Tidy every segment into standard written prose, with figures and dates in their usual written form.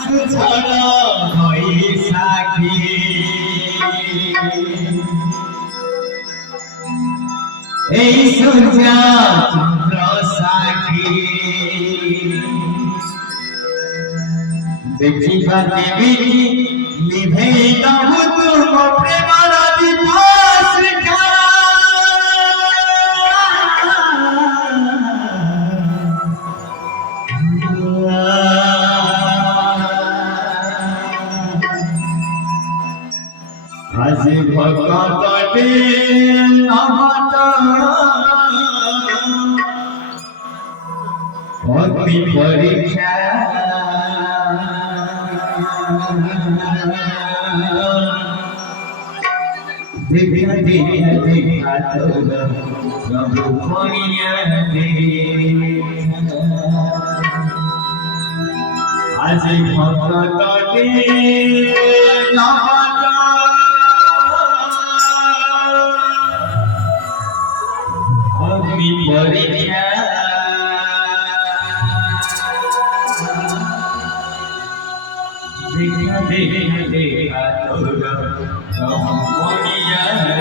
সুঝল বৈশাখী এই সূর্য চন্দ্র সাক্ষী দেখিবা দেবী নিভেই দহু তুম প্রেমর দীপ শিখা আজ ভগবতে নহত অতি পরীক্ষা দেখা দেখা দেখা তোর প্রভু করিয়া আজ ভগবতে নহত অতি পরীক্ষা দেখা দেখা দেখা তোর প্রভু করিয়া দেখা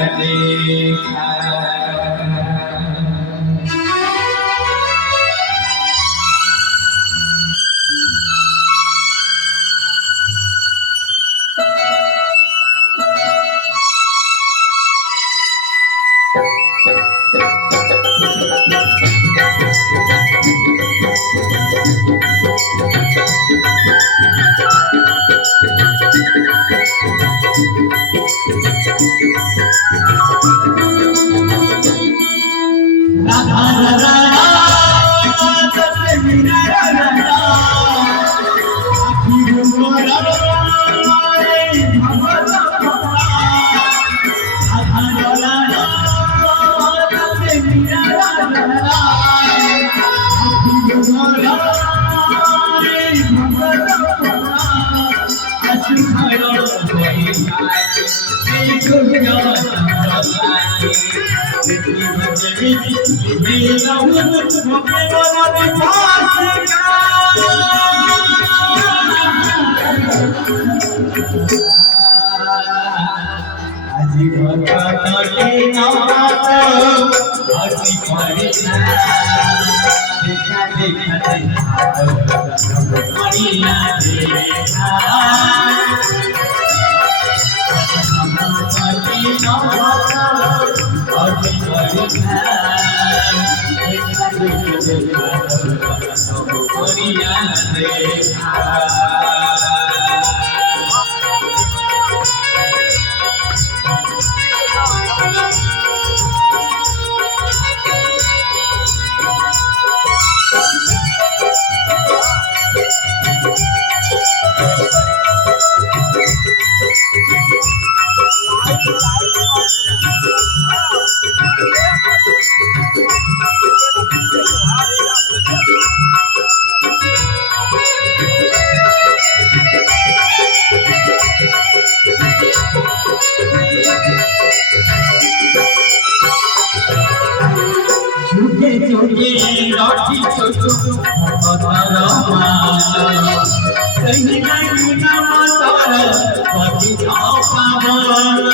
আজি ভগবতে নহত অতি পরীক্ষা দেখা দেখা দেখা তোর করিয়া দেখা ভগবতে নহত অতি পরীক্ষা দেখা দেখা দেখা তোর করিয়া দেখা जुगे लौटी छोटू भगतर मान सही नहीं नाम तर पति पावन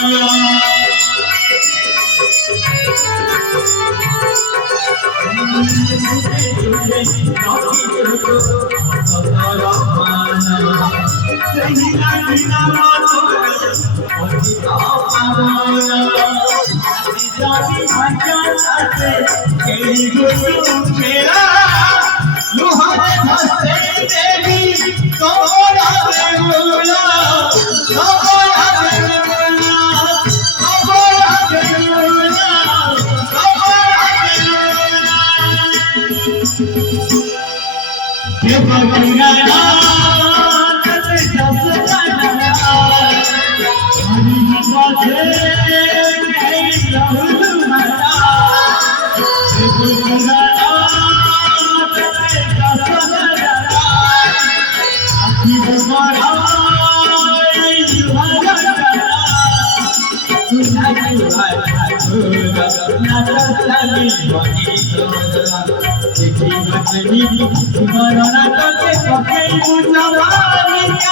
जुगे लौटी छोटू भगतर मान सही नहीं नाम तर पति पावन जाति भाषा से केली गुरु मेरा लुहारे धसे देवी तोरा बेहुला तोरा बेहुला तोरा बेहुला तोरा बेहुला ये बगुना कसे जस जाना हरि बाजे देखी बचनी मरना तो के पके मुजवानी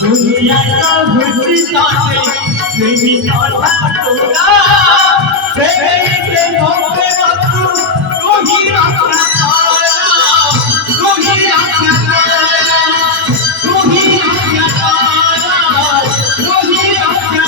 दुनिया का भूलता है प्रेमी का टोला प्रेमी के मौके तू ही रखना तू ही रखना तू ही रखना तू ही रखना